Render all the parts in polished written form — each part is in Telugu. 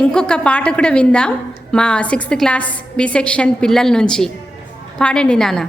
ఇంకొక పాట కూడా విందాం మా 6th క్లాస్ బి సెక్షన్ పిల్లల నుంచి. పాడండి నాన్న.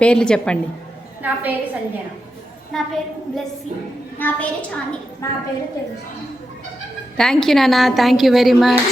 పేర్లు చెప్పండి. నా పేరు సంజన. నా పేరు బ్లెస్సీ. నా పేరు చాంది. నా పేరు తెలుసు. థ్యాంక్ యూ నాన్న. Thank you very much.